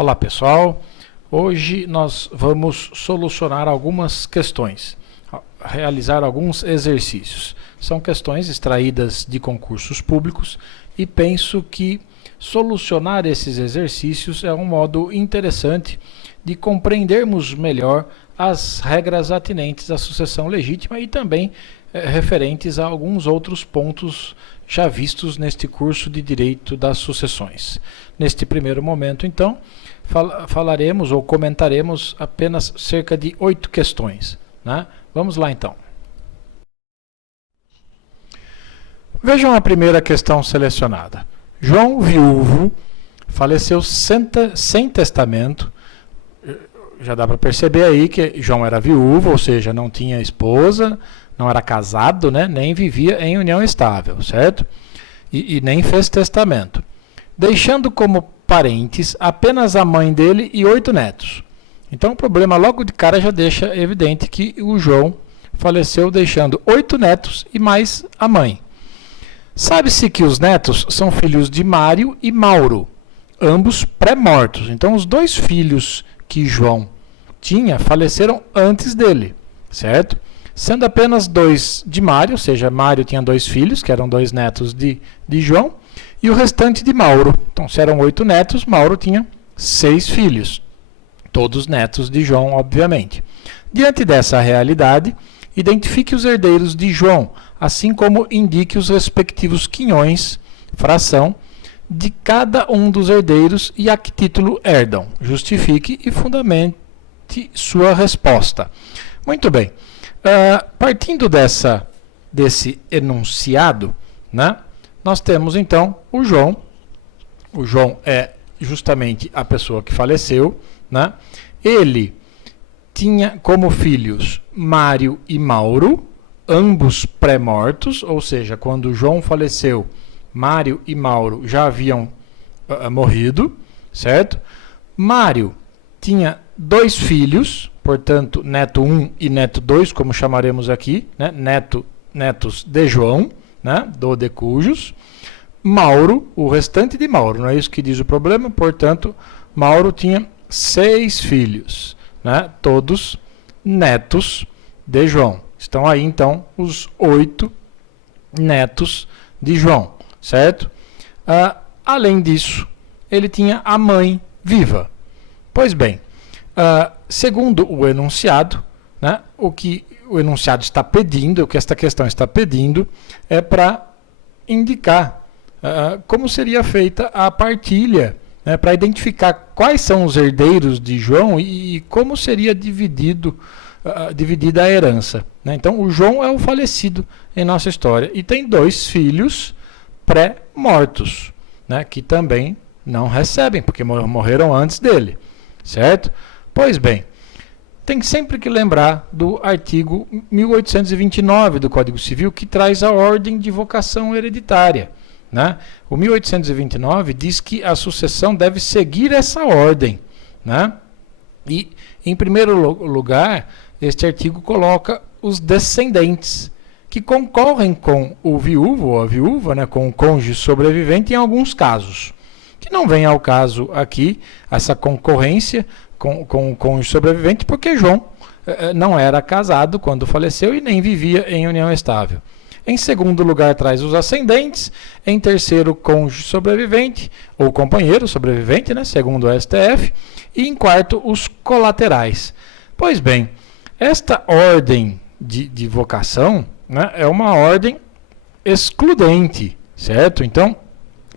Olá pessoal, hoje nós vamos solucionar algumas questões, realizar alguns exercícios. São questões extraídas de concursos públicos e penso que solucionar esses exercícios é um modo interessante de compreendermos melhor as regras atinentes à sucessão legítima e também referentes a alguns outros pontos já vistos neste curso de Direito das Sucessões. Neste primeiro momento, então, falaremos ou comentaremos apenas cerca de 8 questões, né? Vamos lá, então. Vejam a primeira questão selecionada. João, viúvo, faleceu sem testamento. Já dá para perceber aí que João era viúvo, ou seja, não tinha esposa, não era casado, né? Nem vivia em união estável, certo? E nem fez testamento. Deixando como parentes apenas a mãe dele e 8 netos. Então o problema logo de cara já deixa evidente que o João faleceu deixando 8 netos e mais a mãe. Sabe-se que os netos são filhos de Mário e Mauro, ambos pré-mortos. Então os 2 filhos que João tinha faleceram antes dele, certo? Sendo apenas 2 de Mário, ou seja, Mário tinha 2 filhos, que eram 2 netos de João, e o restante de Mauro. Então, se eram 8 netos, Mauro tinha 6 filhos, todos netos de João, obviamente. Diante dessa realidade, identifique os herdeiros de João, assim como indique os respectivos quinhões, fração, de cada um dos herdeiros e a que título herdam. Justifique e fundamente sua resposta. Muito bem. Partindo desse enunciado, né, nós temos então o João. O João é justamente a pessoa que faleceu, né? Ele tinha como filhos Mário e Mauro, ambos pré-mortos, ou seja, quando João faleceu, Mário e Mauro já haviam morrido, certo? Mário tinha 2 filhos, portanto, neto 1 e neto 2, como chamaremos aqui, né? Netos de João, né? Do de cujos. Mauro, o restante de Mauro, não é isso que diz o problema, portanto, Mauro tinha 6 filhos, né? Todos netos de João. Estão aí, então, os 8 netos de João, certo? Além disso, ele tinha a mãe viva. Pois bem, segundo o enunciado, né, o que o enunciado está pedindo, o que esta questão está pedindo, é para indicar como seria feita a partilha, né, para identificar quais são os herdeiros de João e como seria dividida a herança, né? Então, o João é o falecido em nossa história e tem 2 filhos pré-mortos, né, que também não recebem, porque morreram antes dele, certo? Pois bem, tem sempre que lembrar do artigo 1829 do Código Civil, que traz a ordem de vocação hereditária, né? O 1829 diz que a sucessão deve seguir essa ordem, né? E, em primeiro lugar, este artigo coloca os descendentes, que concorrem com o viúvo ou a viúva, né, com o cônjuge sobrevivente em alguns casos. Que não vem ao caso aqui essa concorrência com o cônjuge sobrevivente, porque João não era casado quando faleceu e nem vivia em união estável. Em segundo lugar, traz os ascendentes. Em terceiro, cônjuge sobrevivente, ou companheiro sobrevivente, né, segundo o STF. E em quarto, os colaterais. Pois bem, esta ordem de vocação, né, é uma ordem excludente, certo? Então,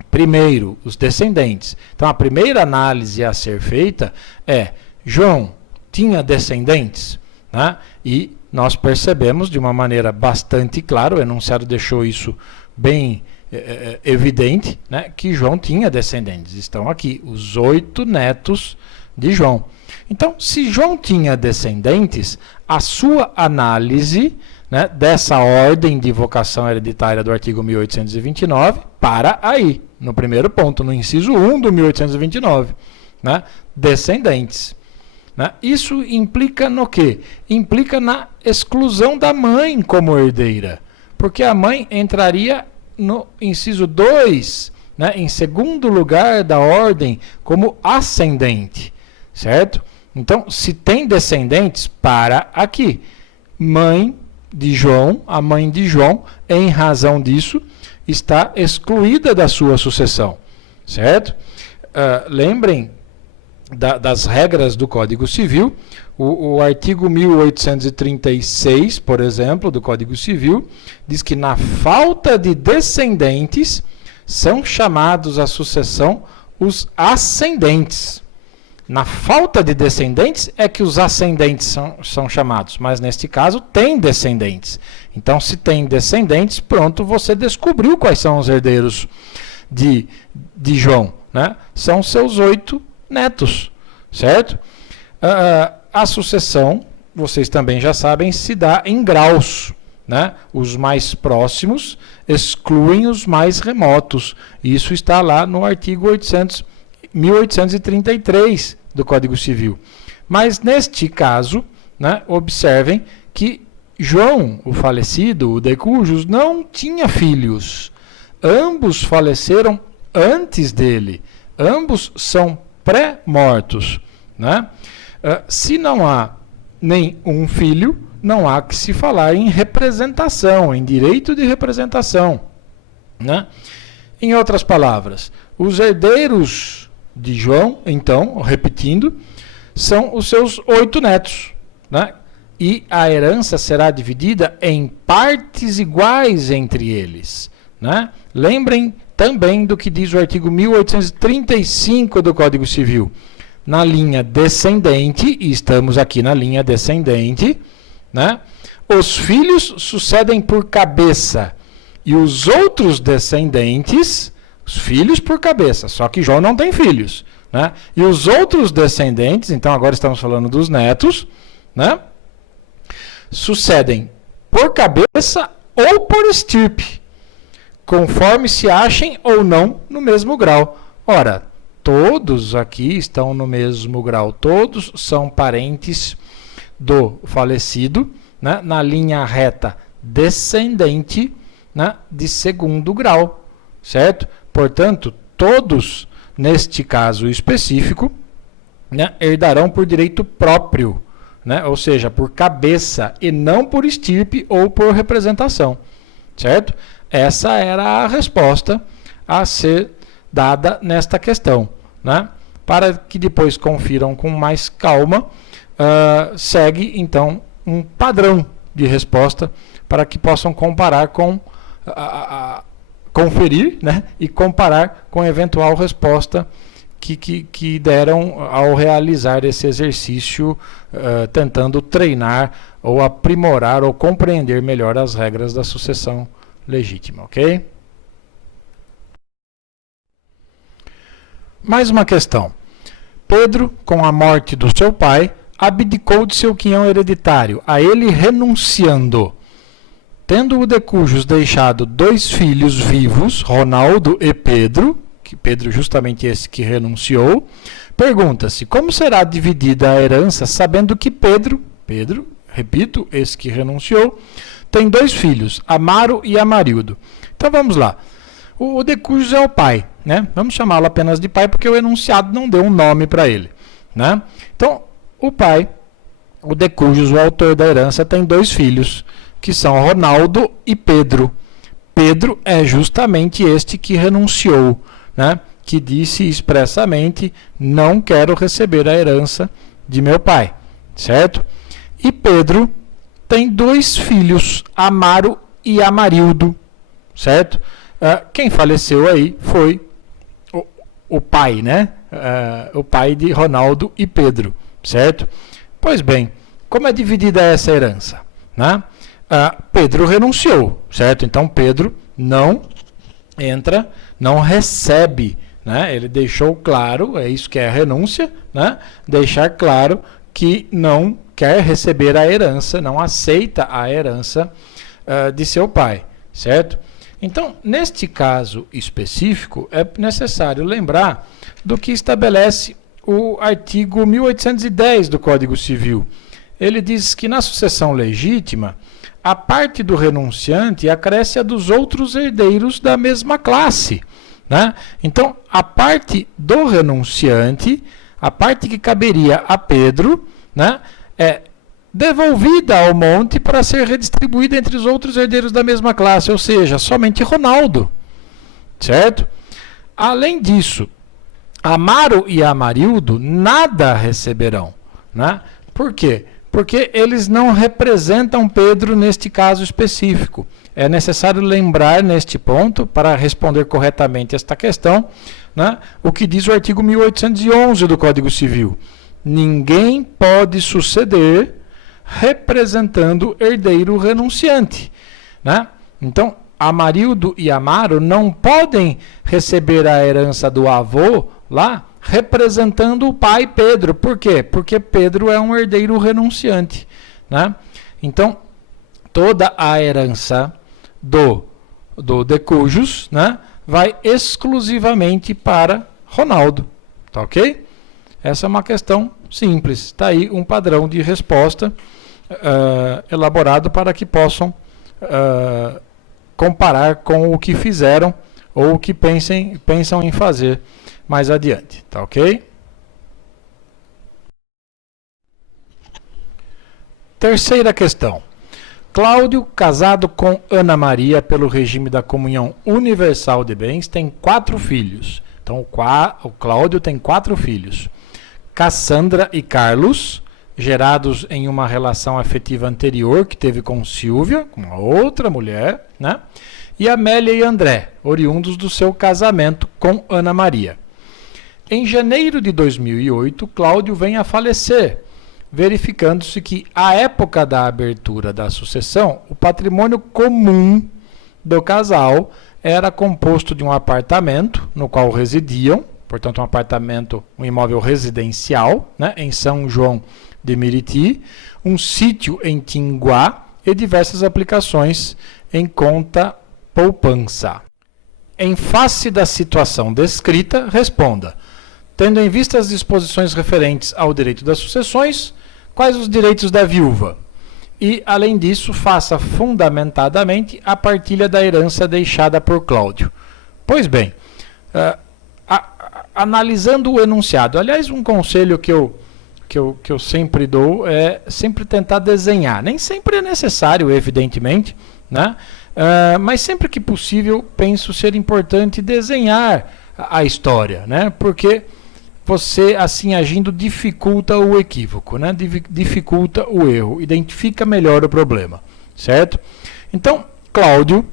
primeiro, os descendentes. Então, a primeira análise a ser feita é: João tinha descendentes? Né? E nós percebemos de uma maneira bastante clara, o enunciado deixou isso bem evidente, né, que João tinha descendentes. Estão aqui os 8 netos de João. Então, se João tinha descendentes, a sua análise, né, dessa ordem de vocação hereditária do artigo 1829 para aí, no primeiro ponto, no inciso 1 do 1829, né, descendentes. Né? Isso implica no quê? Implica na exclusão da mãe como herdeira, porque a mãe entraria no inciso 2, né, em segundo lugar da ordem como ascendente, certo? Então, se tem descendentes, para aqui. Mãe de João, a mãe de João, em razão disso, está excluída da sua sucessão, certo? Lembrem das regras do Código Civil, o artigo 1836, por exemplo, do Código Civil, diz que na falta de descendentes, são chamados à sucessão os ascendentes. Na falta de descendentes é que os ascendentes são chamados, mas neste caso tem descendentes. Então, se tem descendentes, pronto, você descobriu quais são os herdeiros de João, né? São seus 8 netos, certo? A sucessão, vocês também já sabem, se dá em graus, né? Os mais próximos excluem os mais remotos. Isso está lá no artigo 1833 do Código Civil. Mas neste caso, né, observem que João, o falecido, o de cujos, não tinha filhos. Ambos faleceram antes dele. Ambos são pré-mortos, né? Se não há nenhum filho, não há que se falar em representação, em direito de representação, né? Em outras palavras, os herdeiros de João, então, repetindo, são os seus 8 netos, né? E a herança será dividida em partes iguais entre eles, né? Lembrem também do que diz o artigo 1835 do Código Civil. Na linha descendente, e estamos aqui na linha descendente, né? Os filhos sucedem por cabeça e os outros descendentes, os filhos por cabeça, só que João não tem filhos, né? E os outros descendentes, então agora estamos falando dos netos, né? Sucedem por cabeça ou por estirpe, conforme se achem ou não no mesmo grau. Ora, todos aqui estão no mesmo grau, todos são parentes do falecido, né, na linha reta descendente, né, de segundo grau, certo? Portanto, todos, neste caso específico, né, herdarão por direito próprio, né, ou seja, por cabeça e não por estirpe ou por representação, certo? Essa era a resposta a ser dada nesta questão, né? Para que depois confiram com mais calma, segue então um padrão de resposta para que possam comparar com conferir, né? E comparar com a eventual resposta que deram ao realizar esse exercício, tentando treinar ou aprimorar ou compreender melhor as regras da sucessão legítima, ok? Mais uma questão. Pedro, com a morte do seu pai, abdicou de seu quinhão hereditário, a ele renunciando. Tendo o de cujos deixado 2 filhos vivos, Ronaldo e Pedro, que Pedro justamente esse que renunciou, pergunta-se, como será dividida a herança, sabendo que Pedro, repito, esse que renunciou, tem 2 filhos, Amaro e Amarildo. Então vamos lá. O de cujos é o pai, né? Vamos chamá-lo apenas de pai porque o enunciado não deu um nome para ele, né? Então, o pai, o de cujos, o autor da herança, tem 2 filhos, que são Ronaldo e Pedro. Pedro é justamente este que renunciou, né? Que disse expressamente, não quero receber a herança de meu pai, certo? E Pedro tem 2 filhos, Amaro e Amarildo, certo? Quem faleceu aí foi o pai, né? O pai de Ronaldo e Pedro, certo? Pois bem, como é dividida essa herança, né? Pedro renunciou, certo? Então Pedro não entra, não recebe, né? Ele deixou claro, é isso que é a renúncia, né? Deixar claro que não quer receber a herança, não aceita a herança de seu pai, certo? Então, neste caso específico, é necessário lembrar do que estabelece o artigo 1810 do Código Civil. Ele diz que na sucessão legítima, a parte do renunciante acresce a dos outros herdeiros da mesma classe, né? Então, a parte do renunciante, a parte que caberia a Pedro, né, é devolvida ao monte para ser redistribuída entre os outros herdeiros da mesma classe, ou seja, somente Ronaldo, certo? Além disso, Amaro e Amarildo nada receberão, né? Por quê? Porque eles não representam Pedro neste caso específico. É necessário lembrar neste ponto, para responder corretamente esta questão, né, o que diz o artigo 1811 do Código Civil. Ninguém pode suceder representando herdeiro renunciante, né? Então, Amarildo e Amaro não podem receber a herança do avô lá representando o pai Pedro. Por quê? Porque Pedro é um herdeiro renunciante, né? Então, toda a herança do decujus, né, vai exclusivamente para Ronaldo, tá ok? Essa é uma questão simples. Está aí um padrão de resposta elaborado para que possam comparar com o que fizeram ou o que pensam em fazer mais adiante, tá ok? Terceira questão. Cláudio, casado com Ana Maria pelo regime da comunhão universal de bens, tem 4 filhos. Então, o Cláudio tem 4 filhos. Cassandra e Carlos, gerados em uma relação afetiva anterior que teve com Silvia, com uma outra mulher, né? E Amélia e André, oriundos do seu casamento com Ana Maria. Em janeiro de 2008, Cláudio vem a falecer, verificando-se que, à época da abertura da sucessão, o patrimônio comum do casal era composto de um apartamento no qual residiam, portanto um imóvel residencial, né, em São João de Meriti, um sítio em Tinguá e diversas aplicações em conta poupança. Em face da situação descrita, responda: tendo em vista as disposições referentes ao direito das sucessões, quais os direitos da viúva? E, além disso, faça fundamentadamente a partilha da herança deixada por Cláudio. Pois bem, analisando o enunciado, aliás, um conselho que eu sempre dou é sempre tentar desenhar. Nem sempre é necessário, evidentemente, né? Mas sempre que possível, penso ser importante desenhar a história, né? Porque você, assim agindo, dificulta o equívoco, né? Dificulta o erro, identifica melhor o problema, certo? Então, Cláudio,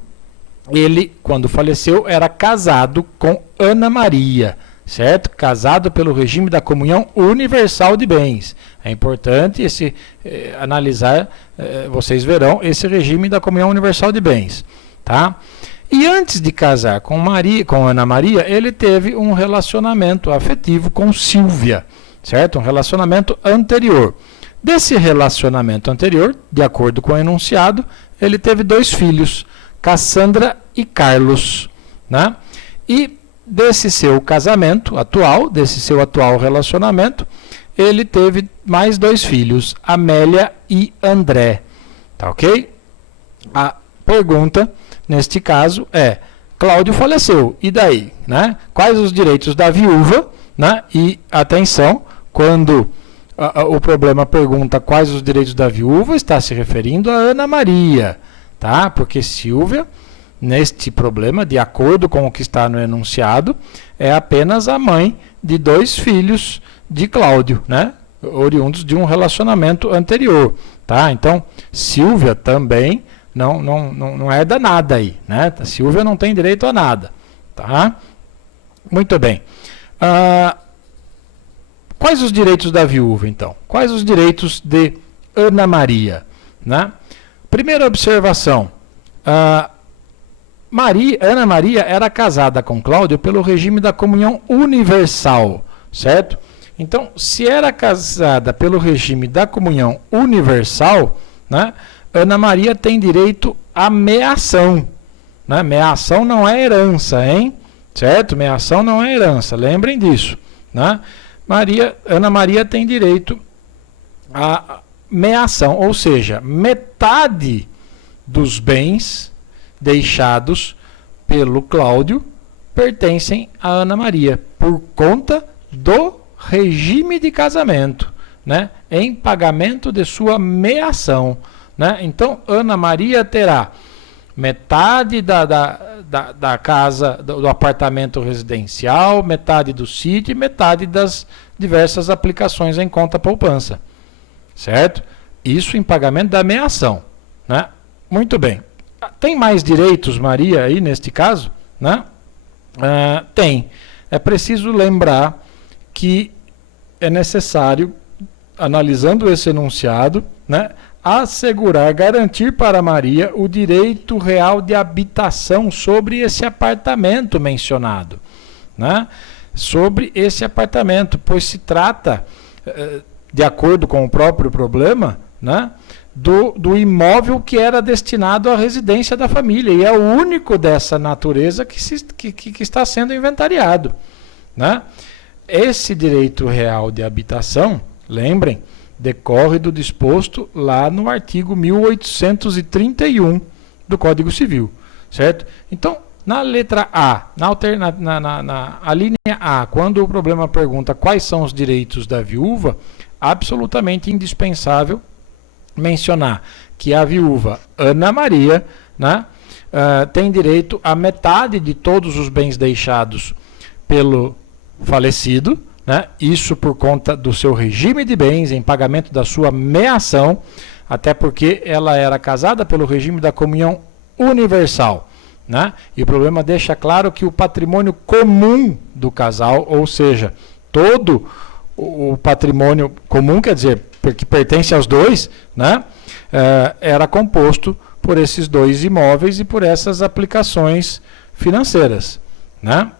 ele, quando faleceu, era casado com Ana Maria, certo? Casado pelo regime da comunhão universal de bens. É importante analisar, vocês verão, esse regime da comunhão universal de bens, tá? E antes de casar com Ana Maria, ele teve um relacionamento afetivo com Silvia, certo? Um relacionamento anterior. Desse relacionamento anterior, de acordo com o enunciado, ele teve 2 filhos, Cassandra e Carlos, né? E desse seu casamento atual, desse seu atual relacionamento, ele teve mais 2 filhos, Amélia e André, tá ok? A pergunta neste caso é: Cláudio faleceu, e daí, né? Quais os direitos da viúva, né? E atenção, quando o problema pergunta quais os direitos da viúva, está se referindo a Ana Maria, tá? Porque Silvia, neste problema, de acordo com o que está no enunciado, é apenas a mãe de 2 filhos de Cláudio, né? Oriundos de um relacionamento anterior, tá? Então, Silvia também não herda nada aí, né? A Silvia não tem direito a nada, tá? Muito bem. Quais os direitos da viúva, então? Quais os direitos de Ana Maria, né? Primeira observação: Ana Maria era casada com Cláudio pelo regime da comunhão universal, certo? Então, se era casada pelo regime da comunhão universal, né, Ana Maria tem direito à meação, né? Meação não é herança, hein? Certo? Meação não é herança, lembrem disso, né? Ana Maria tem direito à meação, ou seja, metade dos bens deixados pelo Cláudio pertencem a Ana Maria, por conta do regime de casamento, né? Em pagamento de sua meação, né? Então, Ana Maria terá metade da casa, do apartamento residencial, metade do sítio e metade das diversas aplicações em conta poupança, certo? Isso em pagamento da meação, né? Muito bem. Tem mais direitos, Maria, aí neste caso, né? Tem. É preciso lembrar que é necessário, analisando esse enunciado, né, assegurar, garantir para Maria o direito real de habitação sobre esse apartamento mencionado, né? Sobre esse apartamento, pois se trata, de acordo com o próprio problema, né, do imóvel que era destinado à residência da família, e é o único dessa natureza que está sendo inventariado, né? Esse direito real de habitação, lembrem, decorre do disposto lá no artigo 1831 do Código Civil, certo? Então, na letra A, a linha A, quando o problema pergunta quais são os direitos da viúva, absolutamente indispensável mencionar que a viúva Ana Maria, né, tem direito a metade de todos os bens deixados pelo falecido, né, isso por conta do seu regime de bens em pagamento da sua meação, até porque ela era casada pelo regime da comunhão universal, né, e o problema deixa claro que o patrimônio comum do casal, ou seja, todo o patrimônio comum, quer dizer, que pertence aos dois, né, era composto por esses dois imóveis e por essas aplicações financeiras, né?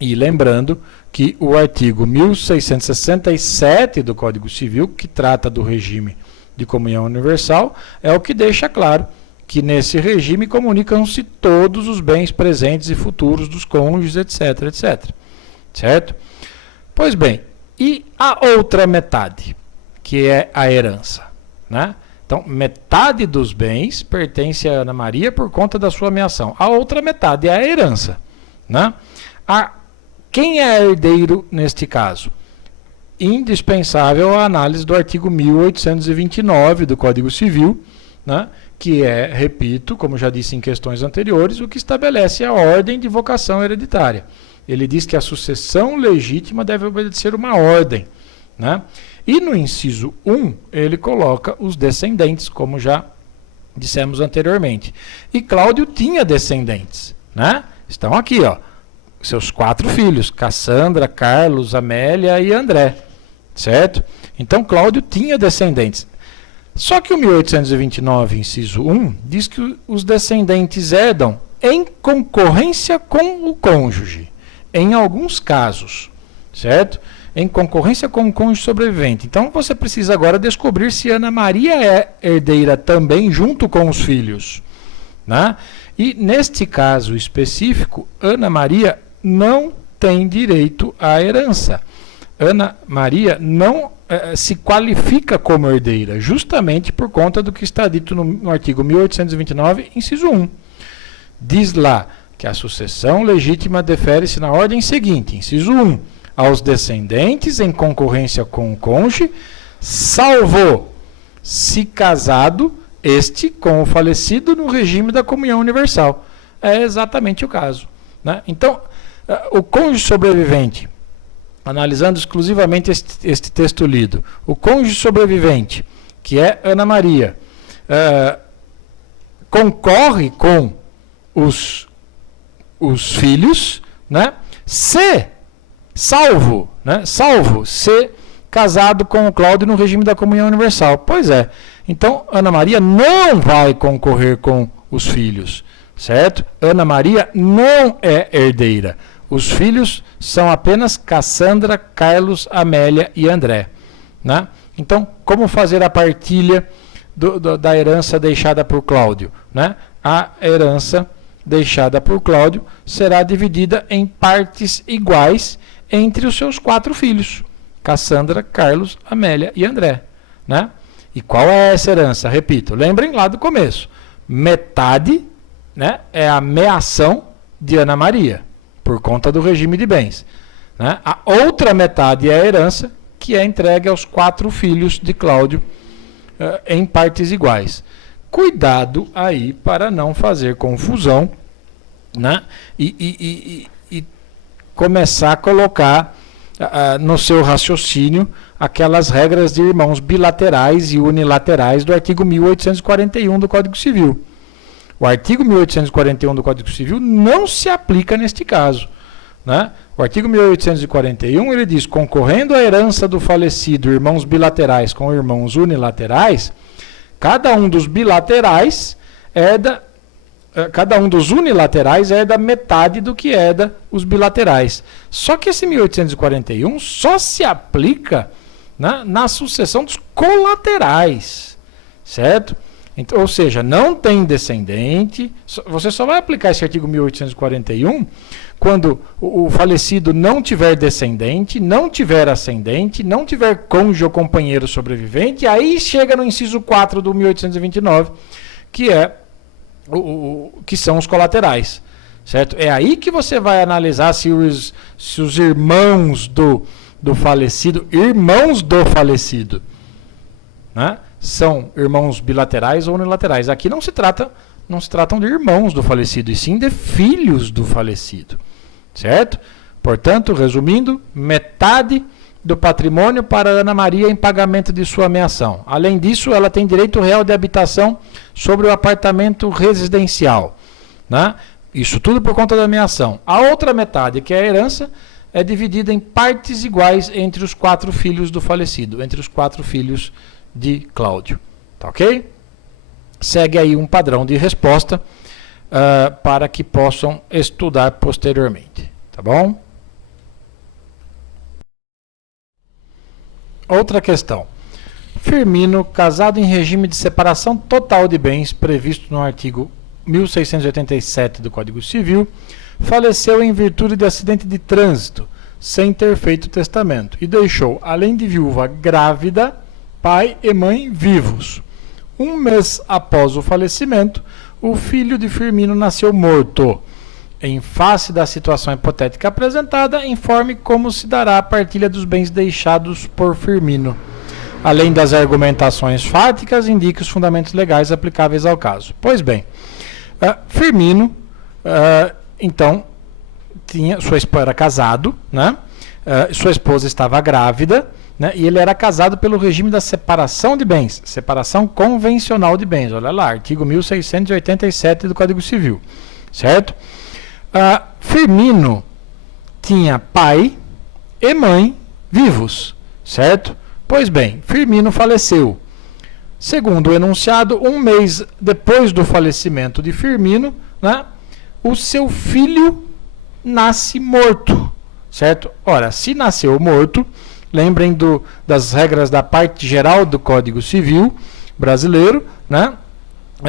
E lembrando que o artigo 1667 do Código Civil, que trata do regime de comunhão universal, é o que deixa claro que nesse regime comunicam-se todos os bens presentes e futuros dos cônjuges, etc, etc. Certo? Pois bem, e a outra metade, que é a herança, né? Então, metade dos bens pertence a Ana Maria por conta da sua meação. A outra metade é a herança, né? Quem é herdeiro neste caso? Indispensável a análise do artigo 1829 do Código Civil, né? Que é, repito, como já disse em questões anteriores, o que estabelece a ordem de vocação hereditária. Ele diz que a sucessão legítima deve obedecer uma ordem, né? E no inciso 1, ele coloca os descendentes, como já dissemos anteriormente. E Cláudio tinha descendentes, né? Estão aqui, ó, seus 4 filhos, Cassandra, Carlos, Amélia e André, certo? Então Cláudio tinha descendentes. Só que o 1829, inciso 1, diz que os descendentes herdam em concorrência com o cônjuge, em alguns casos, certo? Em concorrência com o cônjuge sobrevivente. Então você precisa agora descobrir se Ana Maria é herdeira também junto com os filhos, né? E neste caso específico, Ana Maria não tem direito à herança. Ana Maria não se qualifica como herdeira, justamente por conta do que está dito no artigo 1829, inciso 1. Diz lá que a sucessão legítima defere-se na ordem seguinte, inciso 1, aos descendentes em concorrência com o cônjuge, salvo se casado este com o falecido no regime da comunhão universal. É exatamente o caso, né? Então, o cônjuge sobrevivente, analisando exclusivamente este texto lido, o cônjuge sobrevivente, que é Ana Maria, concorre com os filhos, né? Salvo ser casado com o Cláudio no regime da comunhão universal. Pois é. Então, Ana Maria não vai concorrer com os filhos, certo? Ana Maria não é herdeira. Os filhos são apenas Cassandra, Carlos, Amélia e André, né? Então, como fazer a partilha da herança deixada por Cláudio, né? A herança deixada por Cláudio será dividida em partes iguais entre os seus 4 filhos, Cassandra, Carlos, Amélia e André, né? E qual é essa herança? Repito, lembrem lá do começo. Metade, né, é a meação de Ana Maria, por conta do regime de bens. Né? A outra metade é a herança, que é entregue aos 4 filhos de Cláudio em partes iguais. Cuidado aí para não fazer confusão, né? E começar a colocar no seu raciocínio aquelas regras de irmãos bilaterais e unilaterais do artigo 1841 do Código Civil. O artigo 1841 do Código Civil não se aplica neste caso. Né? O artigo 1841 ele diz: concorrendo à herança do falecido irmãos bilaterais com irmãos unilaterais, cada um dos bilaterais herda, cada um dos unilaterais herda metade do que herda os bilaterais. Só que esse 1841 só se aplica, né, na sucessão dos colaterais, certo? Então, ou seja, não tem descendente. Você só vai aplicar esse artigo 1841 quando o falecido não tiver descendente, não tiver ascendente, não tiver cônjuge ou companheiro sobrevivente. Aí chega no inciso 4 do 1829, que são os colaterais, certo? É aí que você vai analisar se os irmãos do falecido, né, são irmãos bilaterais ou unilaterais. Aqui não se tratam de irmãos do falecido, e sim de filhos do falecido, certo? Portanto, resumindo, metade do patrimônio para Ana Maria em pagamento de sua meação. Além disso, ela tem direito real de habitação sobre o apartamento residencial, né? Isso tudo por conta da meação. A outra metade, que é a herança, é dividida em partes iguais entre os 4 filhos do falecido, entre os 4 filhos de Cláudio. Tá ok? Segue aí um padrão de resposta para que possam estudar posteriormente. Tá bom? Outra questão. Firmino, casado em regime de separação total de bens previsto no artigo 1687 do Código Civil, faleceu em virtude de acidente de trânsito, sem ter feito testamento, e deixou, além de viúva grávida, pai e mãe vivos. Um mês após o falecimento, o filho de Firmino nasceu morto. Em face da situação hipotética apresentada, informe como se dará a partilha dos bens deixados por Firmino. Além das argumentações fáticas, indique os fundamentos legais aplicáveis ao caso. Pois bem, Firmino, então, sua esposa era casado, né? Sua esposa estava grávida, né? E ele era casado pelo regime da separação de bens, separação convencional de bens. Olha lá, artigo 1687 do Código Civil, certo? Firmino tinha pai e mãe vivos, certo? Pois bem, Firmino faleceu. Segundo o enunciado, um mês depois do falecimento de Firmino, né, o seu filho nasce morto, certo? Ora, se nasceu morto, lembrem das regras da parte geral do Código Civil brasileiro, né?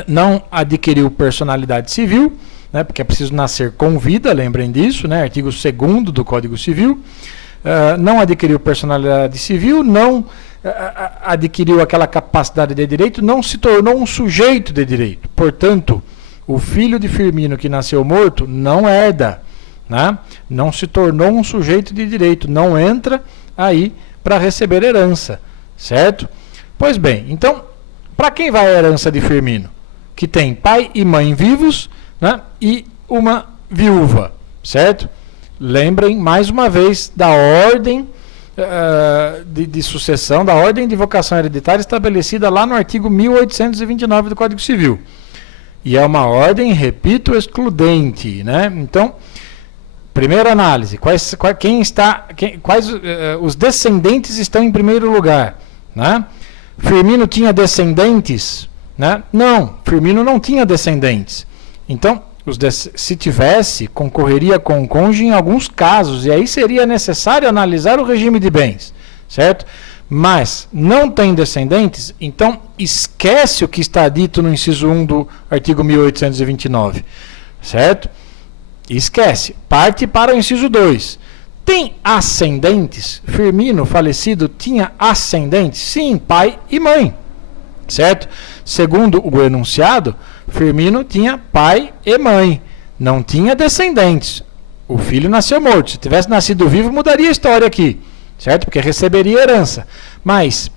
Não adquiriu personalidade civil, né, porque é preciso nascer com vida, lembrem disso, né? Artigo 2º do Código Civil. Não adquiriu personalidade civil, não adquiriu aquela capacidade de direito, não se tornou um sujeito de direito. Portanto, o filho de Firmino que nasceu morto não herda, né? Não se tornou um sujeito de direito, não entra aí para receber herança, certo? Pois bem, então, para quem vai a herança de Firmino? Que tem pai e mãe vivos, né? E uma viúva, certo? Lembrem, mais uma vez, da ordem de sucessão, da ordem de vocação hereditária estabelecida lá no artigo 1829 do Código Civil. E é uma ordem, repito, excludente, né? Então, primeira análise, quais os descendentes estão em primeiro lugar, né? Firmino tinha descendentes, né? Não, Firmino não tinha descendentes. Então, se tivesse, concorreria com o cônjuge em alguns casos, e aí seria necessário analisar o regime de bens, certo? Mas não tem descendentes, então esquece o que está dito no inciso 1 do artigo 1829, certo? Esquece. Parte para o inciso 2. Tem ascendentes? Firmino, falecido, tinha ascendentes? Sim, pai e mãe, certo? Segundo o enunciado, Firmino tinha pai e mãe, não tinha descendentes. O filho nasceu morto. Se tivesse nascido vivo, mudaria a história aqui, certo? Porque receberia herança. Mas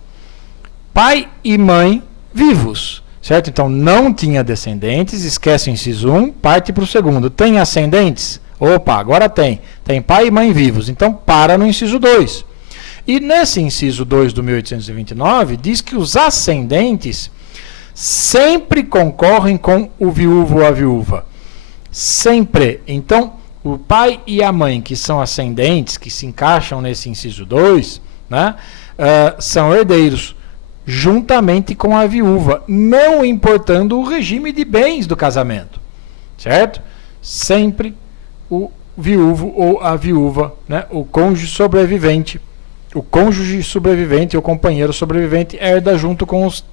pai e mãe vivos, certo? Então não tinha descendentes, esquece o inciso 1, parte para o segundo. Tem ascendentes? Opa, agora tem. Tem pai e mãe vivos. Então para no inciso 2. E nesse inciso 2 do 1829, diz que os ascendentes sempre concorrem com o viúvo ou a viúva. Sempre. Então, o pai e a mãe, que são ascendentes, que se encaixam nesse inciso 2, né, são herdeiros, juntamente com a viúva, não importando o regime de bens do casamento. Certo? Sempre o viúvo ou a viúva, né, o cônjuge sobrevivente, ou companheiro sobrevivente, herda junto com os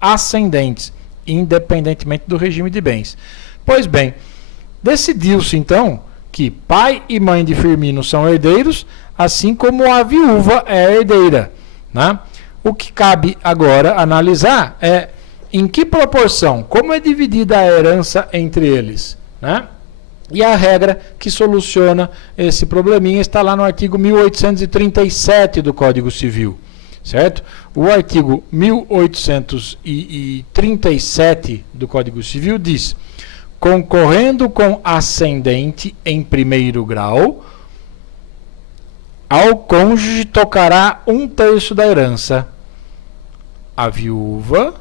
ascendentes, independentemente do regime de bens. Pois bem, decidiu-se então que pai e mãe de Firmino são herdeiros, assim como a viúva é herdeira, né? O que cabe agora analisar é em que proporção, como é dividida a herança entre eles, né? E a regra que soluciona esse probleminha está lá no artigo 1837 do Código Civil, certo? O artigo 1837 do Código Civil diz: concorrendo com ascendente em primeiro grau, ao cônjuge tocará 1/3 da herança. A viúva,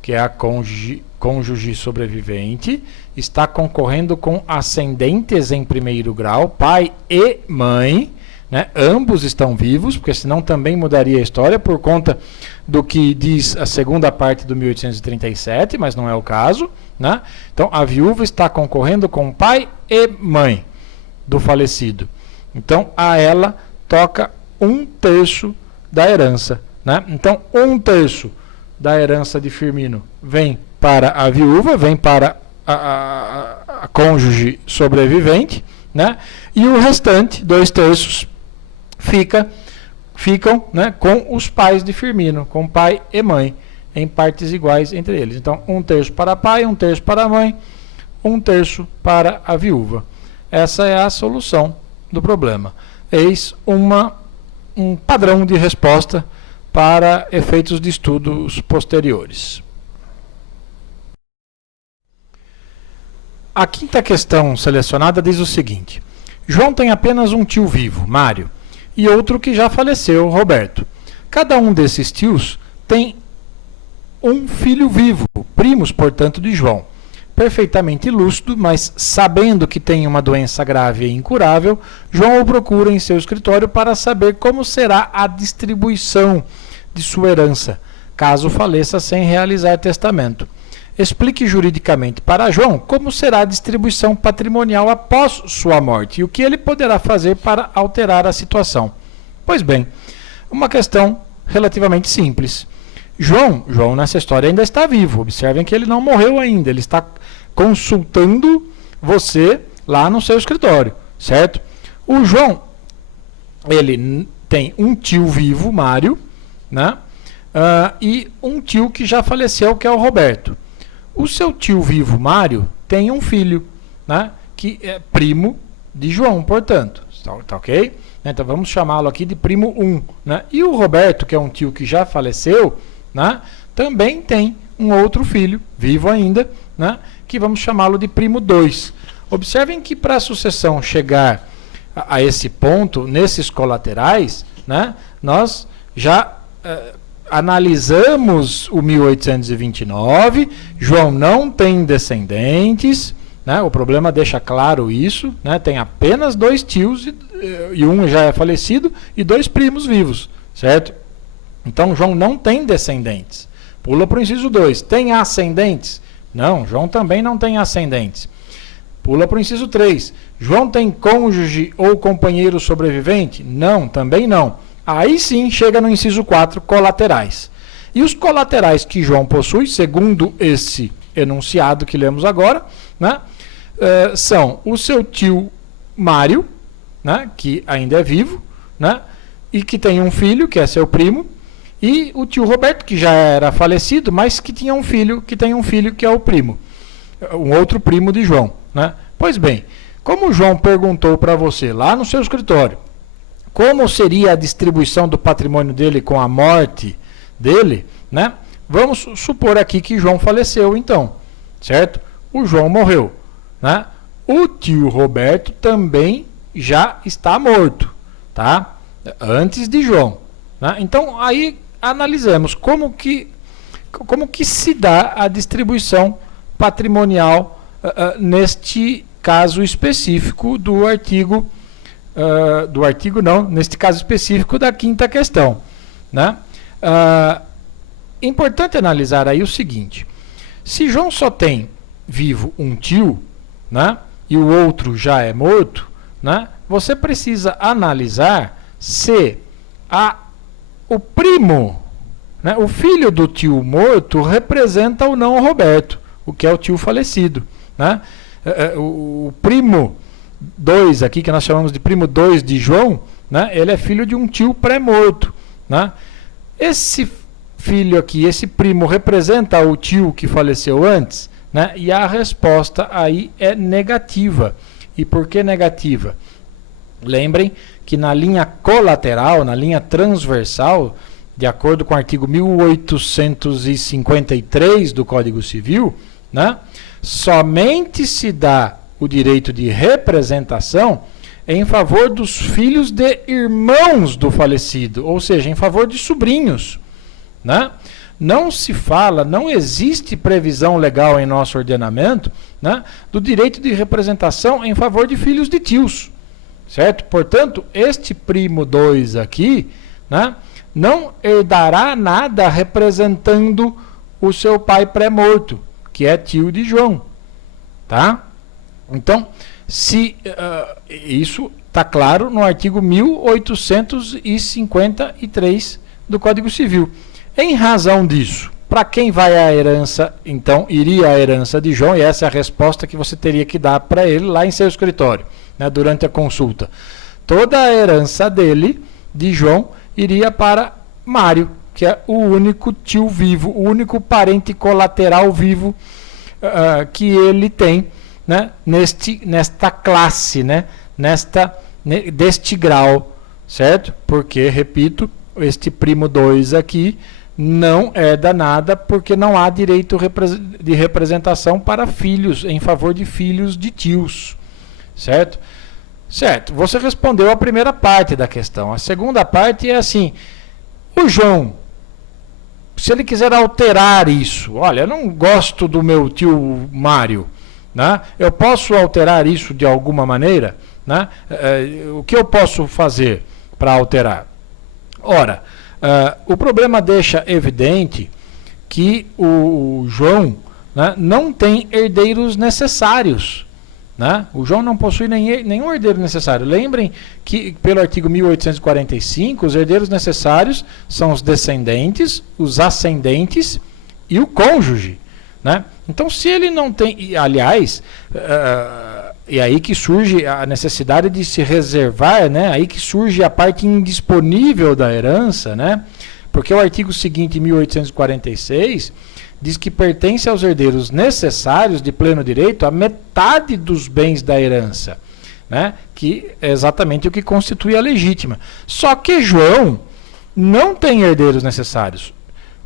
que é a cônjuge sobrevivente, está concorrendo com ascendentes em primeiro grau, pai e mãe, né? Ambos estão vivos, porque senão também mudaria a história por conta do que diz a segunda parte do 1837, mas não é o caso, né? Então a viúva está concorrendo com pai e mãe do falecido. Então a ela toca 1/3 da herança, né? Então 1/3 da herança de Firmino vem para a viúva, vem para a cônjuge sobrevivente, né? E o restante, 2/3, ficam, né, com os pais de Firmino, com pai e mãe, em partes iguais entre eles. Então, 1/3 para pai, 1/3 para a mãe, 1/3 para a viúva. Essa é a solução do problema. Eis um padrão de resposta para efeitos de estudos posteriores. A quinta questão selecionada diz o seguinte: João tem apenas um tio vivo, Mário, e outro que já faleceu, Roberto. Cada um desses tios tem um filho vivo, primos, portanto, de João. Perfeitamente lúcido, mas sabendo que tem uma doença grave e incurável, João o procura em seu escritório para saber como será a distribuição de sua herança, caso faleça sem realizar testamento. Explique juridicamente para João como será a distribuição patrimonial após sua morte e o que ele poderá fazer para alterar a situação. Pois bem, uma questão relativamente simples. João nessa história ainda está vivo. Observem que ele não morreu ainda. Ele está consultando você lá no seu escritório, certo? O João, ele tem um tio vivo, Mário, né? E um tio que já faleceu, que é o Roberto. O seu tio vivo, Mário, tem um filho, né, que é primo de João, portanto. Tá ok? Então vamos chamá-lo aqui de primo 1. Né? E o Roberto, que é um tio que já faleceu, né, também tem um outro filho, vivo ainda, né, que vamos chamá-lo de primo 2. Observem que para a sucessão chegar a esse ponto, nesses colaterais, né, nós já analisamos o 1829, João não tem descendentes, né? O problema deixa claro isso, né? Tem apenas 2 tios, e um já é falecido, e 2 primos vivos, certo? Então João não tem descendentes. Pula para o inciso 2. Tem ascendentes? Não, João também não tem ascendentes. Pula para o inciso 3. João tem cônjuge ou companheiro sobrevivente? Não, também não. Aí sim chega no inciso 4, colaterais. E os colaterais que João possui, segundo esse enunciado que lemos agora, né, são o seu tio Mário, né, que ainda é vivo, né, e que tem um filho, que é seu primo, e o tio Roberto, que já era falecido, mas que tinha um filho, que tem um filho que é o primo, um outro primo de João. Né? Pois bem, Como João perguntou para você lá no seu escritório, como seria a distribuição do patrimônio dele com a morte dele, né? Vamos supor aqui que João faleceu, então, certo? O João morreu, né? O tio Roberto também já está morto, tá? Antes de João, né? Então, aí analisamos como que se dá a distribuição patrimonial neste caso específico do artigo, neste caso específico da quinta questão, né? Importante analisar aí o seguinte: se João só tem vivo um tio, né, e o outro já é morto, né, você precisa analisar se o primo, né, o filho do tio morto representa ou não o Roberto, o que é o tio falecido, né? O primo 2 aqui, que nós chamamos de primo 2 de João, né, ele é filho de um tio pré-morto, né? Esse filho aqui, esse primo, representa o tio que faleceu antes, né? E a resposta aí é negativa. E por que negativa? Lembrem que na linha colateral, na linha transversal, de acordo com o artigo 1853 do Código Civil, né, somente se dá o direito de representação em favor dos filhos de irmãos do falecido, ou seja, em favor de sobrinhos, né? Não se fala, não existe previsão legal em nosso ordenamento, né, do direito de representação em favor de filhos de tios, certo? Portanto, este primo 2 aqui, né, não herdará nada representando o seu pai pré-morto, que é tio de João, tá? Então, isso está claro no artigo 1853 do Código Civil. Em razão disso, para quem vai a herança, então, iria a herança de João, e essa é a resposta que você teria que dar para ele lá em seu escritório, né, durante a consulta. Toda a herança dele, de João, iria para Mário, que é o único tio vivo, o único parente colateral vivo que ele tem, né, nesta classe, né, deste grau, certo? Porque, repito, este primo 2 aqui não herda nada, porque não há direito de representação para filhos, em favor de filhos de tios, certo? Certo, você respondeu a primeira parte da questão. A segunda parte é assim: o João, se ele quiser alterar isso, olha, eu não gosto do meu tio Mário, né? Eu posso alterar isso de alguma maneira, né? O que eu posso fazer para alterar? Ora, o problema deixa evidente que o João, né, não tem herdeiros necessários, né? O João não possui nenhum herdeiro necessário. Lembrem que, pelo artigo 1845, os herdeiros necessários são os descendentes, os ascendentes e o cônjuge, né? Então, se ele não tem... Aliás, e aí que surge a necessidade de se reservar, né? Aí que surge a parte indisponível da herança, né? Porque o artigo seguinte, 1846, diz que pertence aos herdeiros necessários de pleno direito a metade dos bens da herança, né? Que é exatamente o que constitui a legítima. Só que João não tem herdeiros necessários.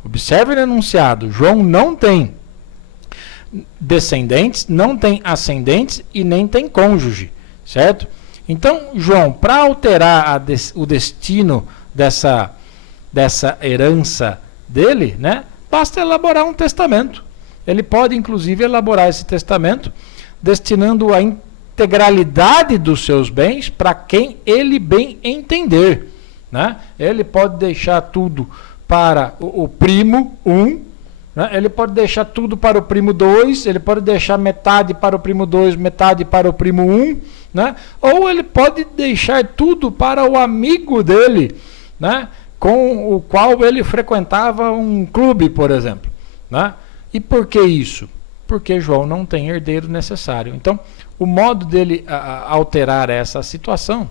Observe o enunciado: João não tem descendentes, não tem ascendentes e nem tem cônjuge, certo? Então, João, para alterar o destino dessa herança dele, né, basta elaborar um testamento. Ele pode, inclusive, elaborar esse testamento destinando a integralidade dos seus bens para quem ele bem entender, né? Ele pode deixar tudo para o primo 1, né? Ele pode deixar tudo para o primo 2, ele pode deixar metade para o primo 2, metade para o primo 1, né? Ou ele pode deixar tudo para o amigo dele, né, com o qual ele frequentava um clube, por exemplo, né? E por que isso? Porque João não tem herdeiro necessário. Então, o modo dele alterar essa situação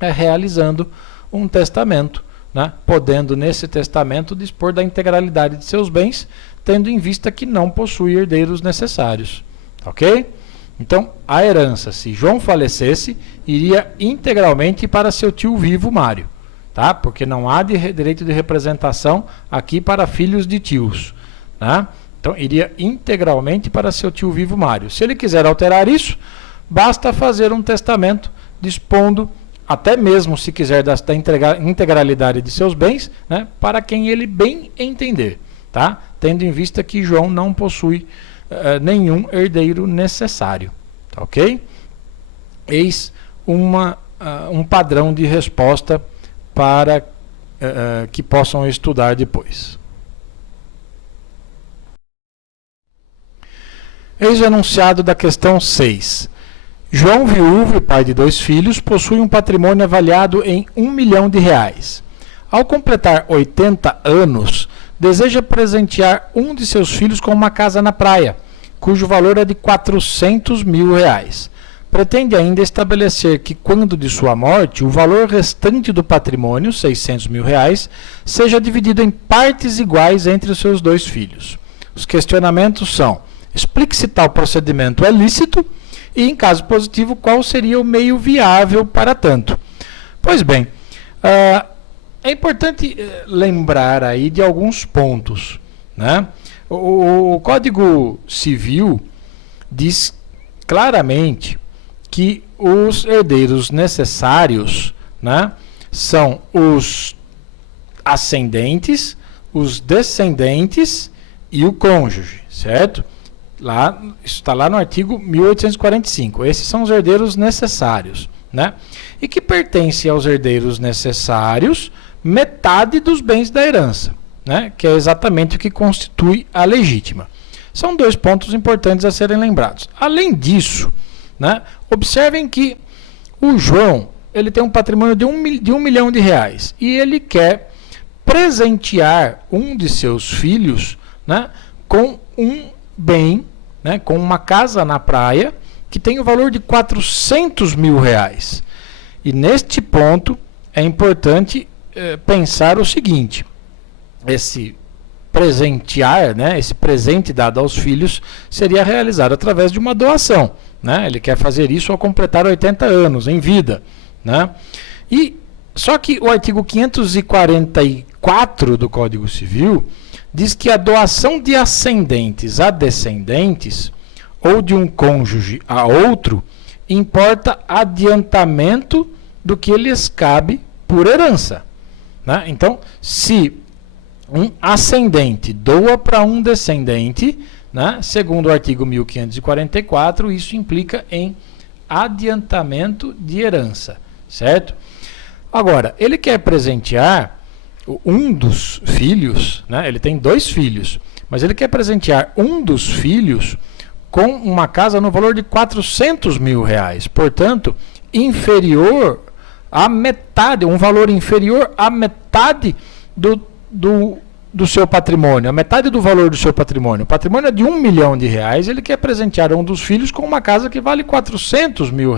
é realizando um testamento, né? Podendo, nesse testamento, dispor da integralidade de seus bens, tendo em vista que não possui herdeiros necessários. Ok? Então, a herança, se João falecesse, iria integralmente para seu tio vivo Mário, tá? Porque não há direito de representação aqui para filhos de tios, tá? Então, iria integralmente para seu tio vivo Mário. Se ele quiser alterar isso, basta fazer um testamento dispondo, até mesmo se quiser, da integralidade de seus bens, né, para quem ele bem entender, tá? Tendo em vista que João não possui nenhum herdeiro necessário, tá, ok? Eis um padrão de resposta para que possam estudar depois. Eis o enunciado da questão 6. João, viúvo e pai de 2 filhos, possui um patrimônio avaliado em R$1 milhão. Ao completar 80 anos, deseja presentear um de seus filhos com uma casa na praia, cujo valor é de R$400 mil. Pretende ainda estabelecer que, quando de sua morte, o valor restante do patrimônio, R$600 mil, seja dividido em partes iguais entre os seus 2 filhos. Os questionamentos são: explique se tal procedimento é lícito e, em caso positivo, qual seria o meio viável para tanto. Pois bem, é importante lembrar aí de alguns pontos, né? O Código Civil diz claramente que os herdeiros necessários, né, são os ascendentes, os descendentes e o cônjuge, certo? Isso está lá no artigo 1845. Esses são os herdeiros necessários, né? E que pertence aos herdeiros necessários metade dos bens da herança, né? Que é exatamente o que constitui a legítima. São 2 pontos importantes a serem lembrados. Além disso, né, observem que o João ele tem um patrimônio de R$1 milhão e ele quer presentear um de seus filhos, né, com um bem, né, com uma casa na praia que tem o valor de R$400 mil. E neste ponto é importante pensar o seguinte: esse presentear, né, esse presente dado aos filhos seria realizado através de uma doação, né? Ele quer fazer isso ao completar 80 anos em vida, né? E só que o artigo 544 do Código Civil diz que a doação de ascendentes a descendentes ou de um cônjuge a outro importa adiantamento do que lhes cabe por herança, né? Então, se um ascendente doa para um descendente, né, segundo o artigo 1544, isso implica em adiantamento de herança, certo? Agora, ele quer presentear um dos filhos, né, ele tem 2 filhos, mas ele quer presentear um dos filhos com uma casa no valor de R$400 mil, portanto, inferior à metade, um valor inferior à metade do seu patrimônio, a metade do valor do seu patrimônio. O patrimônio é de R$1 milhão, ele quer presentear um dos filhos com uma casa que vale R$400 mil,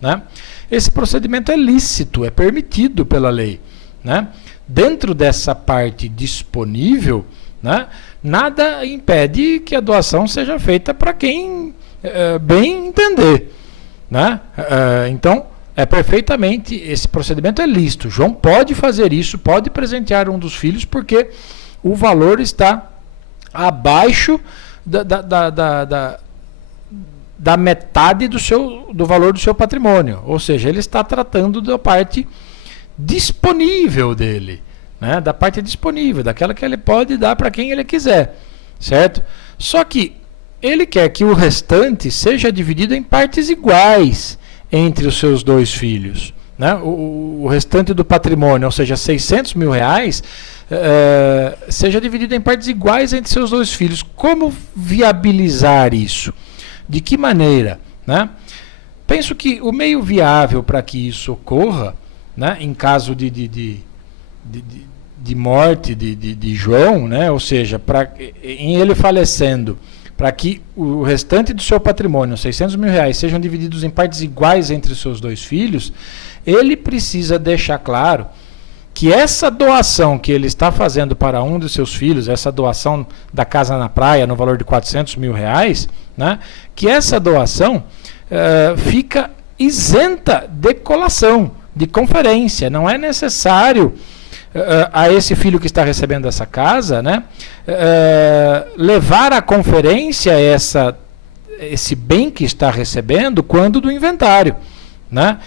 né? Esse procedimento é lícito, é permitido pela lei, né? Dentro dessa parte disponível, né, nada impede que a doação seja feita para quem bem entender, né? Então, perfeitamente, esse procedimento é lícito. João pode fazer isso, pode presentear um dos filhos, porque o valor está abaixo da metade do valor do seu patrimônio. Ou seja, ele está tratando da parte disponível dele, né? Da parte disponível, daquela que ele pode dar para quem ele quiser, certo? Só que ele quer que o restante seja dividido em partes iguais entre os seus 2 filhos, né? O restante do patrimônio, ou seja, R$600 mil, seja dividido em partes iguais entre seus 2 filhos. Como viabilizar isso? De que maneira, né? Penso que o meio viável para que isso ocorra, né, em caso de morte de João, né, ou seja, em ele falecendo, para que o restante do seu patrimônio, R$600 mil, sejam divididos em partes iguais entre os seus 2 filhos, ele precisa deixar claro que essa doação que ele está fazendo para um dos seus filhos, essa doação da casa na praia no valor de R$400 mil, né, que essa doação fica isenta de colação, de conferência. Não é necessário a esse filho que está recebendo essa casa, né, levar à conferência esse bem que está recebendo quando do inventário, né?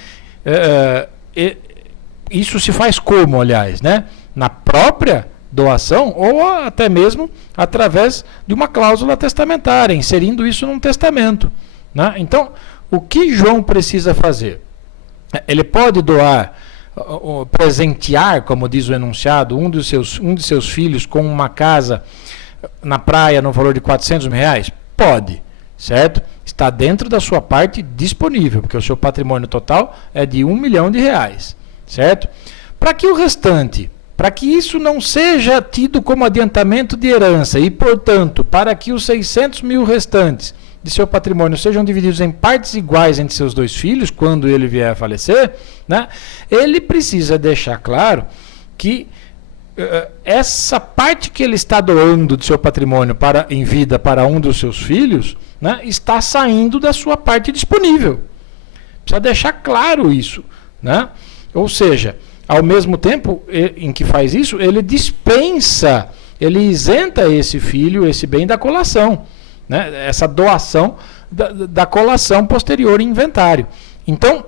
Isso se faz como, aliás, né? Na própria doação ou até mesmo através de uma cláusula testamentária, inserindo isso num testamento, né? Então, o que João precisa fazer? Ele pode doar, presentear, como diz o enunciado, um de seus filhos com uma casa na praia no valor de R$400 mil? Pode, certo? Está dentro da sua parte disponível, porque o seu patrimônio total é de R$1 milhão, certo? Para que o restante, para que isso não seja tido como adiantamento de herança e, portanto, para que os R$600 mil restantes de seu patrimônio sejam divididos em partes iguais entre seus dois filhos, quando ele vier a falecer, né, ele precisa deixar claro que essa parte que ele está doando do seu patrimônio em vida para um dos seus filhos, né, está saindo da sua parte disponível. Precisa deixar claro isso, né? Ou seja, ao mesmo tempo em que faz isso, ele dispensa, ele isenta esse filho, esse bem da colação, né? Essa doação da colação posterior em inventário. Então,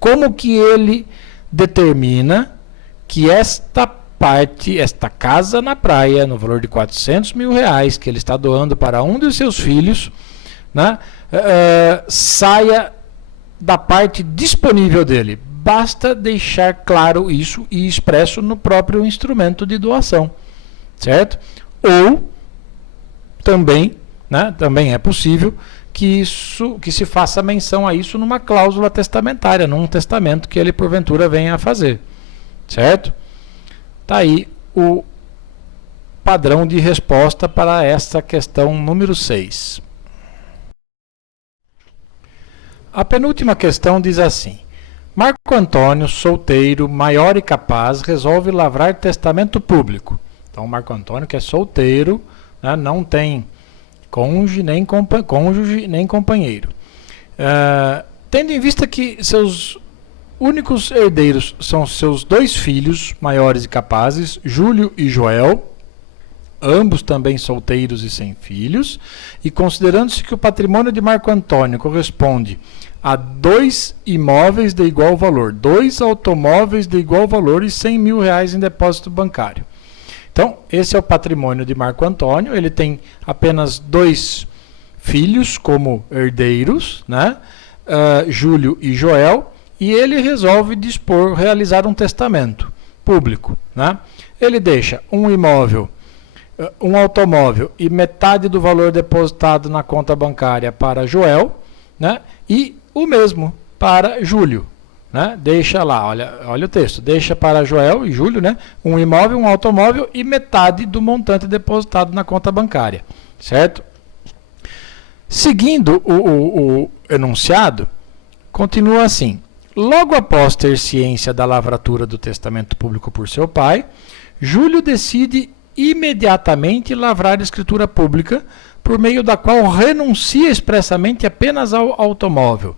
como que ele determina que esta casa na praia, no valor de R$400 mil, que ele está doando para um dos seus filhos, né, saia da parte disponível dele? Basta deixar claro isso e expresso no próprio instrumento de doação, certo? Ou também, né, também é possível que se faça menção a isso numa cláusula testamentária, num testamento que ele porventura venha a fazer, certo? Está aí o padrão de resposta para esta questão número 6. A penúltima questão diz assim: Marco Antônio, solteiro, maior e capaz, resolve lavrar testamento público. Então, Marco Antônio, que é solteiro, né, não tem cônjuge nem companheiro. Tendo em vista que seus únicos herdeiros são seus dois filhos maiores e capazes, Júlio e Joel, ambos também solteiros e sem filhos, e considerando-se que o patrimônio de Marco Antônio corresponde a 2 imóveis de igual valor, 2 automóveis de igual valor e R$100 mil em depósito bancário. Então, esse é o patrimônio de Marco Antônio. Ele tem apenas 2 filhos como herdeiros, né? Júlio e Joel, e ele resolve realizar um testamento público, né? Ele deixa um imóvel, um automóvel e metade do valor depositado na conta bancária para Joel, né? E o mesmo para Júlio, né? Deixa lá, olha o texto, deixa para Joel e Júlio, né, um imóvel, um automóvel e metade do montante depositado na conta bancária, certo? Seguindo o enunciado, continua assim: logo após ter ciência da lavratura do testamento público por seu pai, Júlio decide imediatamente lavrar a escritura pública, por meio da qual renuncia expressamente apenas ao automóvel,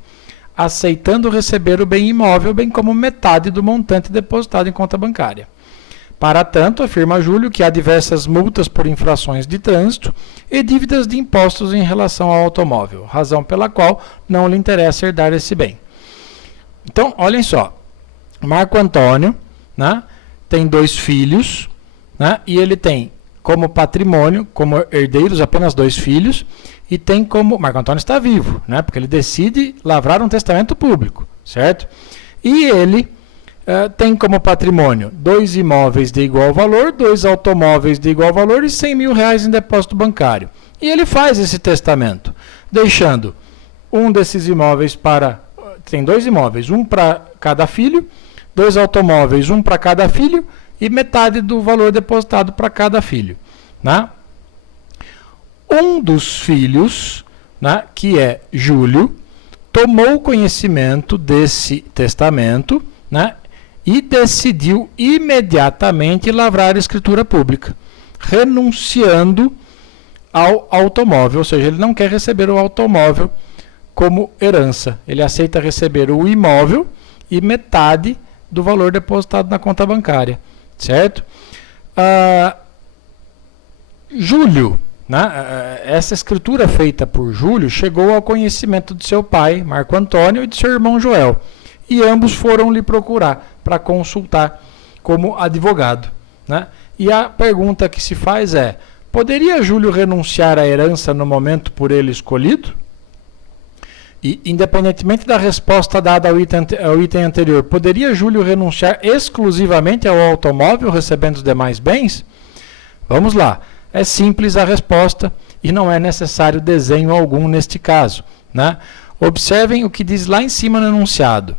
aceitando receber o bem imóvel, bem como metade do montante depositado em conta bancária. Para tanto, afirma Júlio que há diversas multas por infrações de trânsito e dívidas de impostos em relação ao automóvel, razão pela qual não lhe interessa herdar esse bem. Então, olhem só, Marco Antônio, né, tem 2 filhos, né, e ele tem como patrimônio, como herdeiros, apenas 2 filhos, e tem como... Marco Antônio está vivo, né, porque ele decide lavrar um testamento público, certo? E ele tem como patrimônio 2 imóveis de igual valor, 2 automóveis de igual valor e R$100 mil em depósito bancário. E ele faz esse testamento, deixando um desses imóveis para... Tem 2 imóveis, um para cada filho, 2 automóveis, um para cada filho, e metade do valor depositado para cada filho, né? Um dos filhos, né, que é Júlio, tomou conhecimento desse testamento, né, e decidiu imediatamente lavrar a escritura pública, renunciando ao automóvel, ou seja, ele não quer receber o automóvel como herança, ele aceita receber o imóvel e metade do valor depositado na conta bancária, certo? Júlio, né, essa escritura feita por Júlio chegou ao conhecimento de seu pai, Marco Antônio, e de seu irmão Joel, e ambos foram lhe procurar para consultar como advogado, né? E a pergunta que se faz é: poderia Júlio renunciar à herança no momento por ele escolhido? E, independentemente da resposta dada ao item anterior, poderia Júlio renunciar exclusivamente ao automóvel, recebendo os demais bens? Vamos lá. É simples a resposta e não é necessário desenho algum neste caso, né? Observem o que diz lá em cima no enunciado.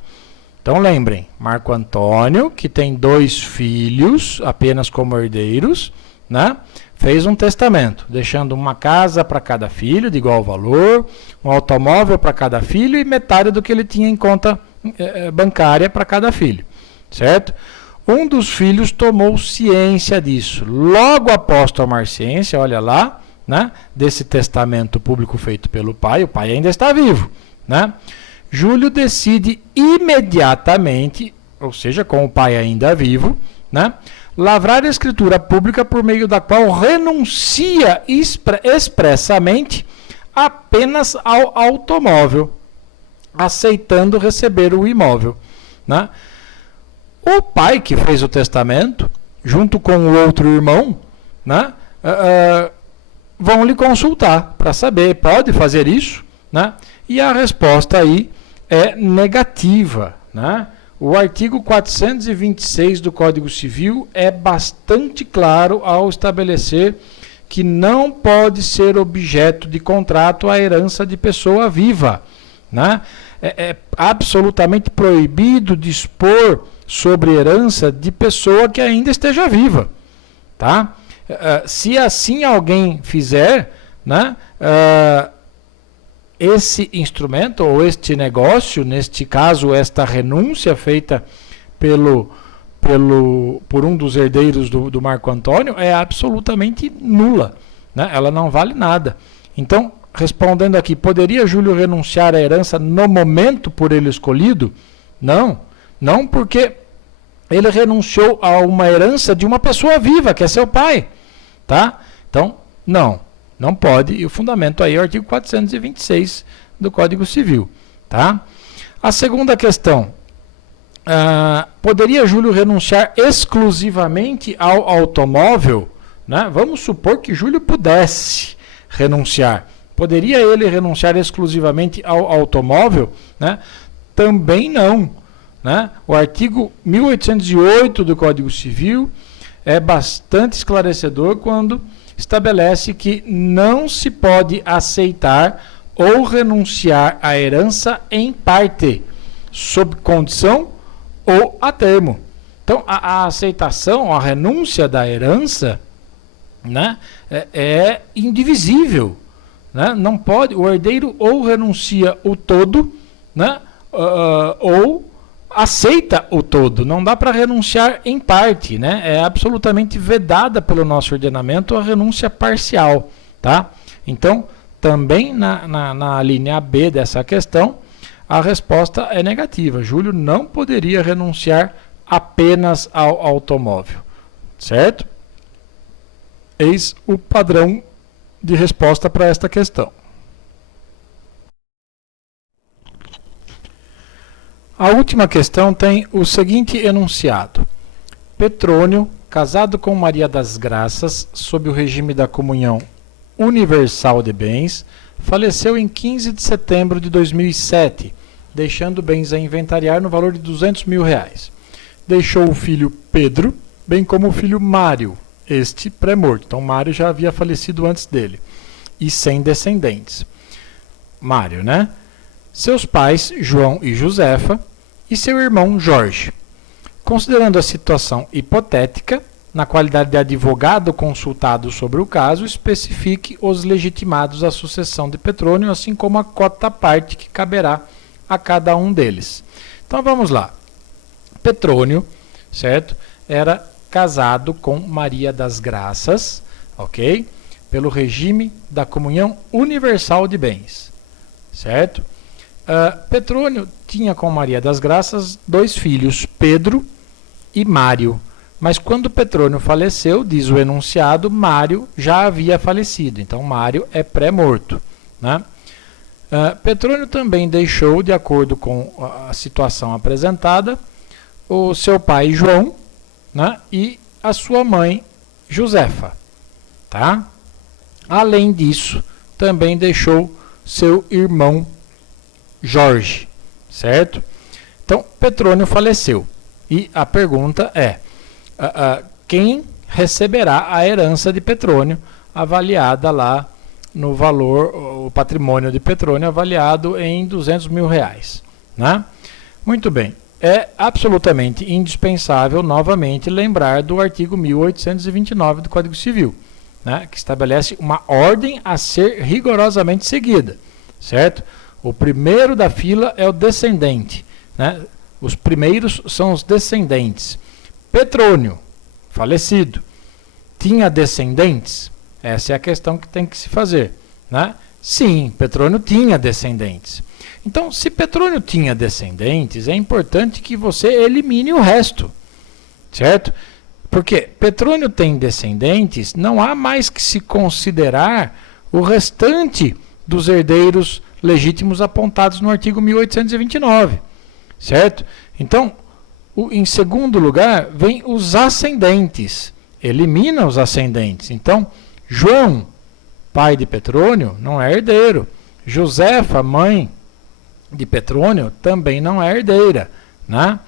Então lembrem, Marco Antônio, que tem 2 filhos apenas como herdeiros, né? Fez um testamento, deixando uma casa para cada filho de igual valor, um automóvel para cada filho e metade do que ele tinha em conta bancária para cada filho, certo? Um dos filhos tomou ciência disso. Logo após tomar ciência, olha lá, né, desse testamento público feito pelo pai, o pai ainda está vivo, né? Júlio decide imediatamente, ou seja, com o pai ainda vivo, né, lavrar a escritura pública por meio da qual renuncia expressamente apenas ao automóvel, aceitando receber o imóvel, né? O pai que fez o testamento, junto com o outro irmão, né, vão lhe consultar para saber, pode fazer isso, né? E a resposta aí é negativa, né? O artigo 426 do Código Civil é bastante claro ao estabelecer que não pode ser objeto de contrato a herança de pessoa viva, né? É absolutamente proibido dispor sobre herança de pessoa que ainda esteja viva, tá? Se assim alguém fizer, né, esse instrumento ou este negócio, neste caso esta renúncia feita por um dos herdeiros do Marco Antônio, é absolutamente nula, né? Ela não vale nada. Então, respondendo aqui, poderia Júlio renunciar à herança no momento por ele escolhido? Não. Não, porque ele renunciou a uma herança de uma pessoa viva, que é seu pai, tá? Então, não pode, e o fundamento aí é o artigo 426 do Código Civil, tá? A segunda questão, poderia Júlio renunciar exclusivamente ao automóvel, né? Vamos supor que Júlio pudesse renunciar. Poderia ele renunciar exclusivamente ao automóvel, né? Também não, né? O artigo 1808 do Código Civil é bastante esclarecedor quando estabelece que não se pode aceitar ou renunciar à herança em parte, sob condição ou a termo. Então, a aceitação, a renúncia da herança, né, é indivisível, né? Não pode, o herdeiro ou renuncia o todo, né, ou aceita o todo. Não dá para renunciar em parte, né? É absolutamente vedada pelo nosso ordenamento a renúncia parcial, tá? Então, também na linha B dessa questão, a resposta é negativa. Júlio não poderia renunciar apenas ao automóvel, certo? Eis o padrão de resposta para esta questão. A última questão tem o seguinte enunciado: Petrônio, casado com Maria das Graças, sob o regime da comunhão universal de bens, faleceu em 15 de setembro de 2007, deixando bens a inventariar no valor de R$200 mil. Deixou o filho Pedro, bem como o filho Mário, este pré-morto. Então, Mário já havia falecido antes dele, e sem descendentes. Mário, né? Seus pais, João e Josefa, e seu irmão Jorge. Considerando a situação hipotética, na qualidade de advogado consultado sobre o caso, especifique os legitimados à sucessão de Petrônio, assim como a cota-parte que caberá a cada um deles. Então vamos lá. Petrônio, certo? Era casado com Maria das Graças, ok? Pelo regime da comunhão universal de bens, certo? Petrônio tinha com Maria das Graças 2 filhos, Pedro e Mário. Mas quando Petrônio faleceu, diz o enunciado, Mário já havia falecido. Então, Mário é pré-morto, né? Petrônio também deixou, de acordo com a situação apresentada, o seu pai João, né? E a sua mãe Josefa, tá? Além disso, também deixou seu irmão Jorge, certo? Então, Petrônio faleceu. E a pergunta é, quem receberá a herança de Petrônio, avaliada lá no valor, o patrimônio de Petrônio avaliado em R$200 mil, né? Muito bem, é absolutamente indispensável novamente lembrar do artigo 1829 do Código Civil, né? Que estabelece uma ordem a ser rigorosamente seguida, certo? O primeiro da fila é o descendente, né? Os primeiros são os descendentes. Petrônio, falecido, tinha descendentes? Essa é a questão que tem que se fazer, né? Sim, Petrônio tinha descendentes. Então, se Petrônio tinha descendentes, é importante que você elimine o resto, certo? Porque Petrônio tem descendentes, não há mais que se considerar o restante dos herdeiros legítimos apontados no artigo 1829, certo? Então, em segundo lugar, vem os ascendentes. Elimina os ascendentes. Então, João, pai de Petrônio, não é herdeiro. Josefa, mãe de Petrônio, também não é herdeira, né?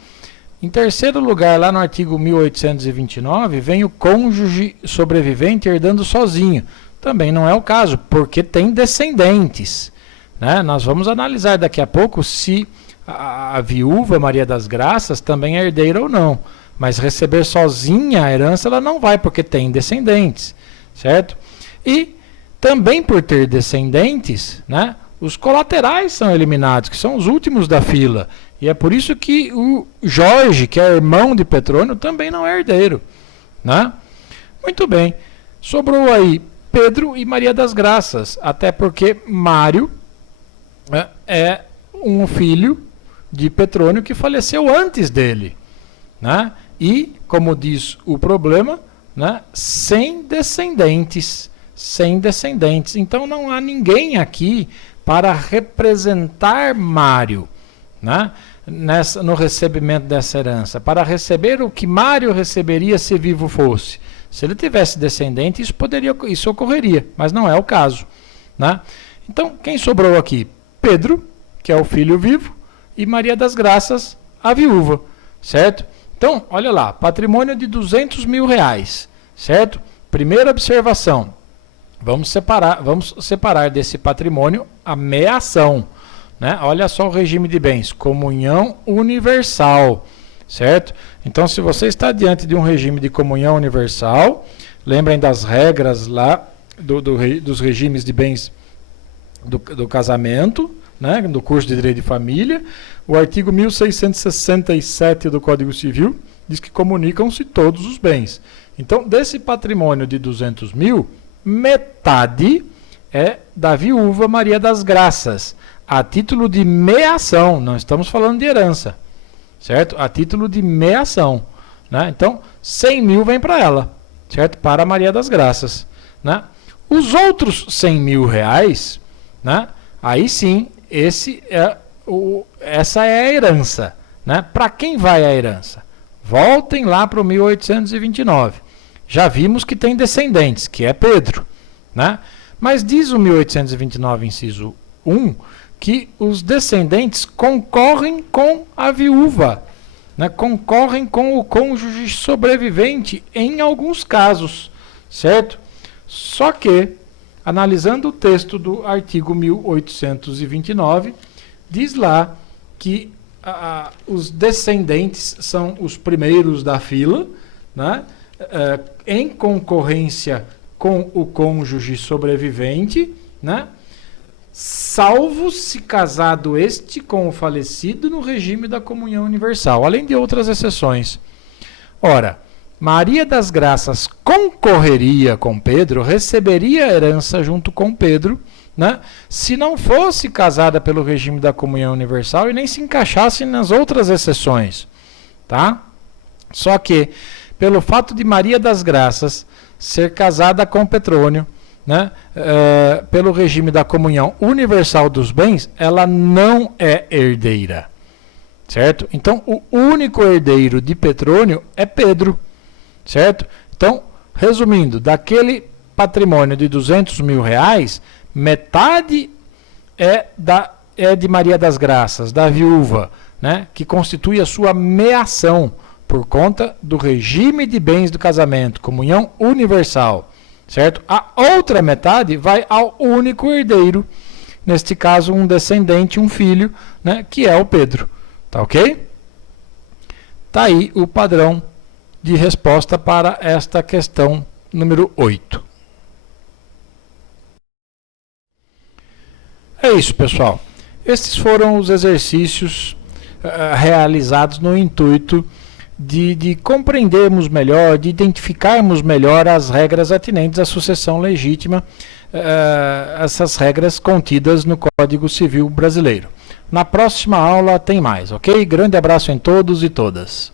Em terceiro lugar, lá no artigo 1829, vem o cônjuge sobrevivente herdando sozinho. Também não é o caso, porque tem descendentes, né? Nós vamos analisar daqui a pouco se a viúva Maria das Graças também é herdeira ou não. Mas receber sozinha a herança ela não vai, porque tem descendentes, certo? E também por ter descendentes, né, os colaterais são eliminados, que são os últimos da fila. E é por isso que o Jorge, que é irmão de Petrônio, também não é herdeiro, né? Muito bem. Sobrou aí Pedro e Maria das Graças, até porque Mário é um filho de Petrônio que faleceu antes dele, né? E, como diz o problema, né, sem descendentes. Então não há ninguém aqui para representar Mário, né, no recebimento dessa herança, para receber o que Mário receberia se vivo fosse. Se ele tivesse descendente, isso ocorreria, mas não é o caso, né? Então, quem sobrou aqui? Pedro, que é o filho vivo, e Maria das Graças, a viúva, certo? Então, olha lá, patrimônio de R$200 mil, certo? Primeira observação, vamos separar desse patrimônio a meação, né? Olha só o regime de bens, comunhão universal, certo? Então, se você está diante de um regime de comunhão universal, lembrem das regras lá dos regimes de bens do casamento, né, do curso de Direito de Família, o artigo 1667 do Código Civil diz que comunicam-se todos os bens. Então, desse patrimônio de R$200 mil, metade é da viúva Maria das Graças, a título de meação, não estamos falando de herança, certo? A título de meação, né? Então, 100 mil vem para ela, certo? Para Maria das Graças, né? Os outros 100 mil reais, né? Aí sim, essa é a herança, né? Para quem vai a herança? Voltem lá para o 1829. Já vimos que tem descendentes, que é Pedro, né? Mas diz o 1829, inciso 1, que os descendentes concorrem com a viúva, né? Concorrem com o cônjuge sobrevivente em alguns casos, certo? Só que, analisando o texto do artigo 1829, diz lá que os descendentes são os primeiros da fila, né? Em concorrência com o cônjuge sobrevivente, né? salvo se casado este com o falecido no regime da comunhão universal, além de outras exceções. Ora, Maria das Graças concorreria com Pedro, receberia a herança junto com Pedro, né, se não fosse casada pelo regime da comunhão universal e nem se encaixasse nas outras exceções. Tá? Só que, pelo fato de Maria das Graças ser casada com Petrônio, né, pelo regime da comunhão universal dos bens, ela não é herdeira. Certo? Então, o único herdeiro de Petrônio é Pedro. Certo? Então, resumindo, daquele patrimônio de R$200.000, metade é de Maria das Graças, da viúva, né, que constitui a sua meação por conta do regime de bens do casamento, comunhão universal. Certo? A outra metade vai ao único herdeiro, neste caso um descendente, um filho, né, que é o Pedro. Tá ok? Tá aí o padrão de resposta para esta questão número 8. É isso, pessoal. Estes foram os exercícios realizados no intuito de compreendermos melhor, de identificarmos melhor as regras atinentes à sucessão legítima, essas regras contidas no Código Civil Brasileiro. Na próxima aula tem mais, ok? Grande abraço em todos e todas.